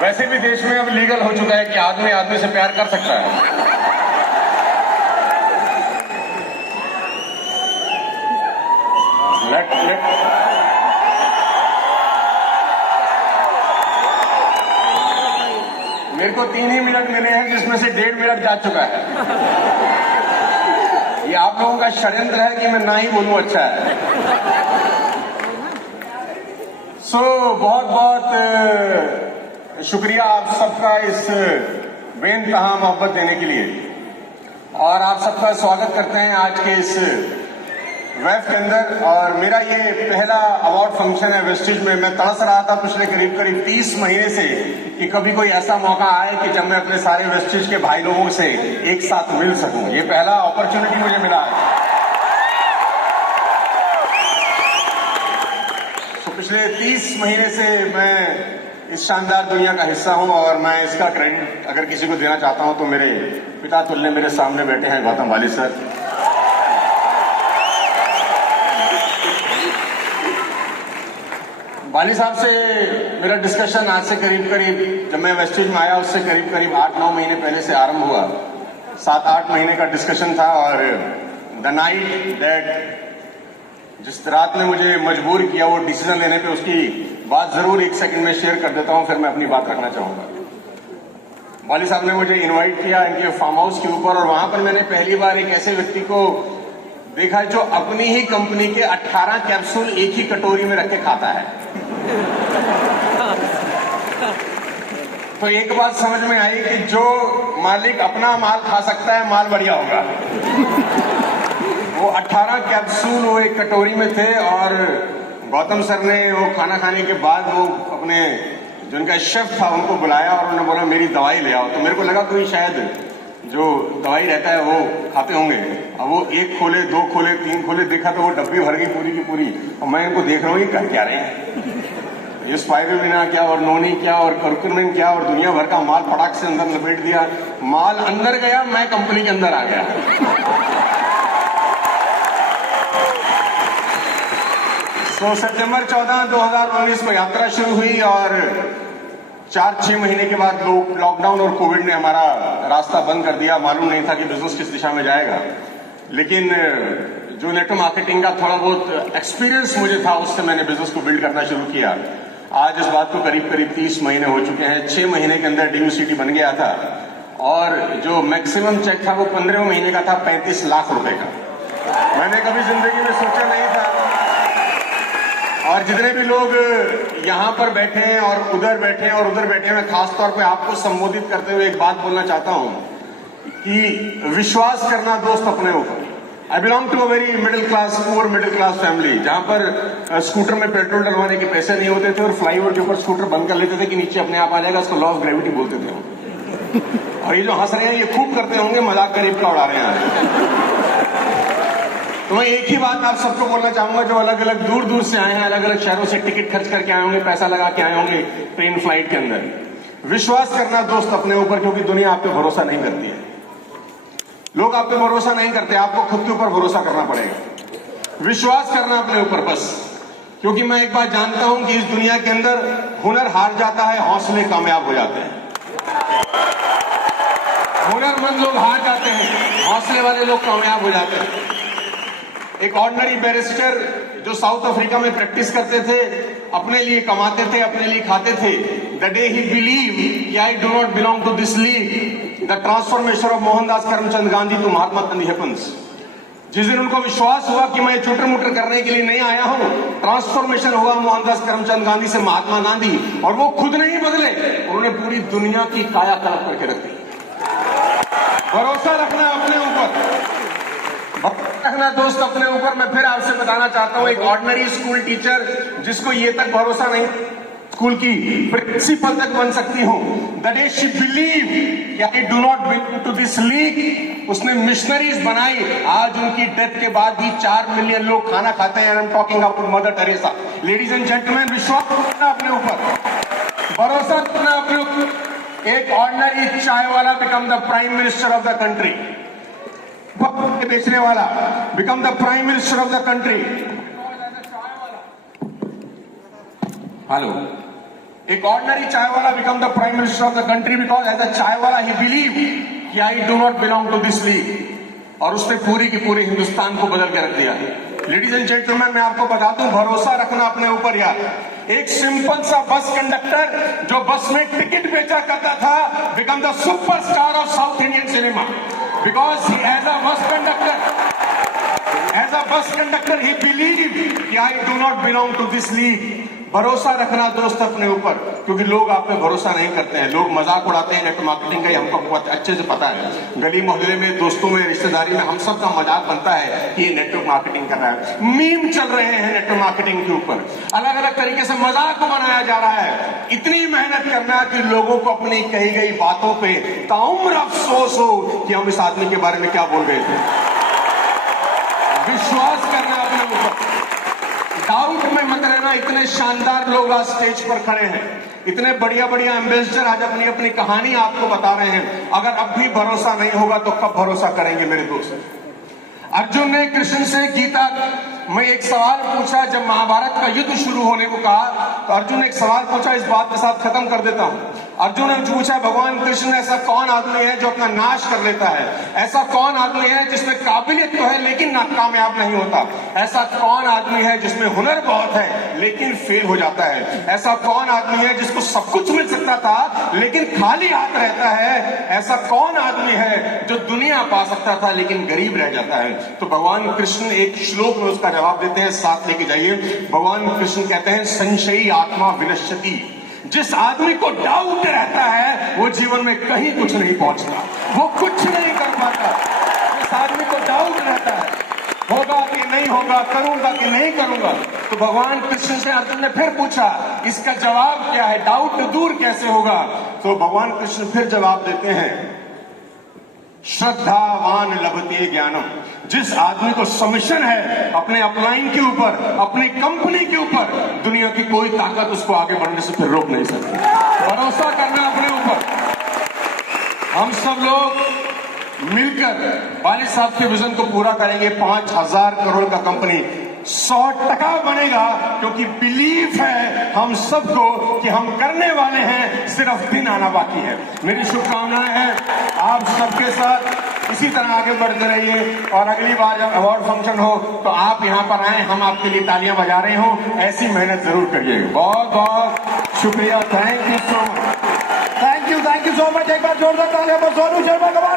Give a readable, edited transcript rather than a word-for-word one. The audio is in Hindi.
वैसे भी देश में अब लीगल हो चुका है कि आदमी आदमी से प्यार कर सकता है। मेरे को 3 ही मिनट मिले हैं जिसमें से 1.5 मिनट जा चुका है। ये आप लोगों का षड्यंत्र है कि मैं ना ही बोलूं अच्छा है। बहुत बहुत शुक्रिया आप सबका इस बेइंतहा मोहब्बत देने के लिए, और आप सबका स्वागत करते हैं आज के इस वेफ के अंदर। और मेरा ये पहला अवार्ड फंक्शन है वेस्टिज में। मैं तड़स रहा था पिछले करीब 30 महीने से कि कभी कोई ऐसा मौका आए कि जब मैं अपने सारे वेस्टिज के भाई लोगों से एक साथ मिल सकूं। ये पहला अपॉर्चुनिटी मुझे मिला है। तो पिछले 30 महीने से मैं इस शानदार दुनिया का हिस्सा हूं, और मैं इसका क्रेडिट अगर किसी को देना चाहता हूं तो मेरे पिता तुल्य मेरे सामने बैठे हैं गौतम वाली सर। वाली साहब से मेरा डिस्कशन आज से करीब जब मैं वेस्टेज में आया उससे करीब 8-9 महीने पहले से आरंभ हुआ। 7-8 महीने का डिस्कशन था, और द नाइट दैट जिस रात ने मुझे मजबूर किया वो डिसीजन लेने पे, उसकी बात जरूर 1 सेकंड में शेयर कर देता हूं, फिर मैं अपनी बात रखना चाहूंगा। वाली साहब ने मुझे इनवाइट किया इनके फार्म हाउस के ऊपर, और वहां पर मैंने पहली बार एक ऐसे व्यक्ति को देखा जो अपनी ही कंपनी के 18 कैप्सूल एक ही कटोरी में रख के खाता है। तो एक बात समझ में आई कि जो मालिक अपना माल खा सकता है, माल बढ़िया होगा। वो 18 कैप्सूल वो एक कटोरी में थे, और गौतम सर ने वो खाना खाने के बाद वो अपने जो उनका शेफ था उनको बुलाया और उन्होंने बोला मेरी दवाई ले आओ। तो मेरे को लगा कोई शायद जो दवाई रहता है वो खाते होंगे। अब वो 1 खोले, 2 खोले, 3 खोले, देखा तो वो डब्बी भर गई पूरी की पूरी। और मैं इनको देख रहा हूँ ये कर क्या रहे हैं, ये स्पाइरुलिना क्या और नोनी क्या और कर्कुमिन क्या, और दुनिया भर का माल फटाक से अंदर लपेट दिया। माल अंदर गया, मैं कंपनी के अंदर आ गया। तो सितंबर 14, 2019 में यात्रा शुरू हुई, और 4-6 महीने के बाद लॉकडाउन और कोविड ने हमारा रास्ता बंद कर दिया। मालूम नहीं था कि बिजनेस किस दिशा में जाएगा, लेकिन जो नेटवर्क मार्केटिंग का थोड़ा बहुत एक्सपीरियंस मुझे था उससे मैंने बिजनेस को बिल्ड करना शुरू किया। आज इस बात को करीब 30 महीने हो चुके हैं। 6 महीने के अंदर DUCT बन गया था, और जो मैक्सिमम चेक था वो 15 महीने का था, 35 लाख रुपए का। मैंने कभी जिंदगी में सोचा नहीं था। और जितने भी लोग यहाँ पर बैठे हैं और उधर बैठे हैं और उधर बैठे हैं, मैं खासतौर पे आपको संबोधित करते हुए एक बात बोलना चाहता हूँ कि विश्वास करना दोस्त अपने ऊपर। I belong to a very middle class, poor middle class family, जहां पर स्कूटर में पेट्रोल डलवाने के पैसे नहीं होते थे, और फ्लाईओवर के ऊपर स्कूटर बंद कर लेते थे कि नीचे अपने आप आ जाएगा। उसको लॉ ऑफ ग्रेविटी बोलते थे। और ये जो हंस रहे हैं ये खूब करते होंगे, मजाक गरीब का उड़ा रहे हैं। तो मैं एक ही बात आप सबको बोलना चाहूंगा, जो अलग अलग दूर दूर से आए हैं, अलग अलग शहरों से टिकट खर्च करके आए होंगे, पैसा लगा के आए होंगे ट्रेन फ्लाइट के अंदर, विश्वास करना दोस्त अपने ऊपर, क्योंकि दुनिया आप पे भरोसा नहीं करती है। लोग आप पे भरोसा नहीं करते, आपको खुद के ऊपर भरोसा करना पड़ेगा। विश्वास करना अपने ऊपर बस, क्योंकि मैं एक बात जानता हूं कि इस दुनिया के अंदर हुनर हार जाता है, हौसले कामयाब हो जाते हैं। हुनरमंद लोग हार जाते हैं, हौसले वाले लोग कामयाब हो जाते हैं। एक ऑर्डिनरी बैरिस्टर जो साउथ अफ्रीका में प्रैक्टिस करते थे, अपने लिए कमाते थे, अपने लिए खाते थे, the day he believe I do not belong to this league, the transformation of Mohandas Karamchand Gandhi to Mahatma Gandhi happens. जिस दिन उनको विश्वास हुआ कि मैं चुटर मुटर करने के लिए नहीं आया हूं, ट्रांसफॉर्मेशन हुआ मोहनदास करमचंद गांधी से महात्मा गांधी, और वो खुद नहीं बदले, उन्होंने पूरी दुनिया की कायाकल्प करके रख दी। भरोसा रखना अपने ऊपर, रखना दोस्त अपने ऊपर। मैं फिर आपसे बताना चाहता हूं, एक ऑर्डिनरी स्कूल टीचर जिसको ये तक भरोसा नहीं स्कूल की प्रिंसिपल तक बन सकती हूं, that is she believe I do not belong to this league. उसने मिशनरीज बनाई। आज उनकी डेथ के बाद भी 4 मिलियन लोग खाना खाते हैं। I am talking about mother Teresa. Ladies and gentleman, विश्वास रखना अपने ऊपर, भरोसा रखना अपने ऊपर। एक ordinary chai wala become the prime minister of the country, बेचने वाला become the prime minister of the country. Hello, एक ordinary chai wala become the prime minister of the country because as a chai wala he believe कि I do not belong to this league, और उसने पूरी की पूरी हिंदुस्तान को बदल के रख दिया। लेडीज एंड जेंटलमैन, मैं आपको बता दूं, भरोसा रखना अपने ऊपर यार। एक सिंपल सा बस कंडक्टर जो बस में टिकट बेचा करता था become the superstar of south Indian cinema because as a bus conductor he believe कि I do not belong to this league. भरोसा रखना दोस्त अपने ऊपर, क्योंकि लोग आप पे भरोसा नहीं करते हैं, लोग मजाक उड़ाते हैं। नेटवर्क मार्केटिंग का हमको बहुत अच्छे से पता है। गली मोहल्ले में, दोस्तों में, रिश्तेदारी में हम सब का मजाक बनता है कि ये नेटवर्क मार्केटिंग कर रहा है। मीम चल रहे हैं नेटवर्क मार्केटिंग के ऊपर, अलग अलग तरीके से मजाक बनाया जा रहा है। इतनी मेहनत करना कि लोगों को अपनी कही गई बातों पे ताउम्र अफसोस हो कि हम इस आदमी के बारे में क्या बोल गए थे। विश्वास करना अपने ऊपर, डाउट में मत रहना। इतने शानदार लोग आज स्टेज पर खड़े हैं, इतने बढ़िया बढ़िया एम्बेसडर आज अपनी अपनी कहानी आपको बता रहे हैं। अगर अब भी भरोसा नहीं होगा तो कब भरोसा करेंगे मेरे दोस्त। अर्जुन ने कृष्ण से गीता में एक सवाल पूछा। जब महाभारत का युद्ध शुरू होने को कहा तो अर्जुन ने एक सवाल पूछा, इस बात के साथ खत्म कर देता हूं। अर्जुन ने पूछा, भगवान कृष्ण, ऐसा कौन आदमी है जो अपना नाश कर लेता है? ऐसा कौन आदमी है जिसमें काबिलियत तो है लेकिन कामयाब नहीं होता? ऐसा कौन आदमी है जिसमें हुनर बहुत है लेकिन फेल हो जाता है? ऐसा कौन आदमी है जिसको सब कुछ मिल सकता था लेकिन खाली हाथ रहता है? ऐसा कौन आदमी है जो दुनिया पा सकता था लेकिन गरीब रह जाता है? तो भगवान कृष्ण एक श्लोक में उसका जवाब देते हैं, साथ लेके जाइए। भगवान कृष्ण कहते हैं, संशयी आत्मा विनश्यति। जिस आदमी को डाउट रहता है वो जीवन में कहीं कुछ नहीं पहुंचता, वो कुछ नहीं कर पाता। जिस आदमी को डाउट रहता है होगा कि नहीं होगा, करूंगा कि नहीं करूंगा, तो भगवान कृष्ण से अर्जुन ने फिर पूछा, इसका जवाब क्या है? डाउट दूर कैसे होगा? तो भगवान कृष्ण फिर जवाब देते हैं, श्रद्धावान लभते ज्ञानम। जिस आदमी को सबमिशन है अपने अपलाइन के ऊपर, अपनी कंपनी के ऊपर, दुनिया की कोई ताकत उसको आगे बढ़ने से फिर रोक नहीं सकती। भरोसा करना अपने ऊपर। हम सब लोग मिलकर वालिद साहब के विजन को पूरा करेंगे। 5,000 करोड़ का कंपनी 100% बनेगा, क्योंकि बिलीफ है हम सबको कि हम करने वाले हैं, सिर्फ दिन आना बाकी है। मेरी शुभकामनाएं हैं आप सबके साथ, इसी तरह आगे बढ़ते रहिए। और अगली बार जब अवार्ड फंक्शन हो तो आप यहाँ पर आए, हम आपके लिए तालियां बजा रहे हो, ऐसी मेहनत जरूर करिएगा। बहुत बहुत शुक्रिया, thank you so much. Thank you so much. एक बार जोरदार तालियां पर सोनू शर्मा का।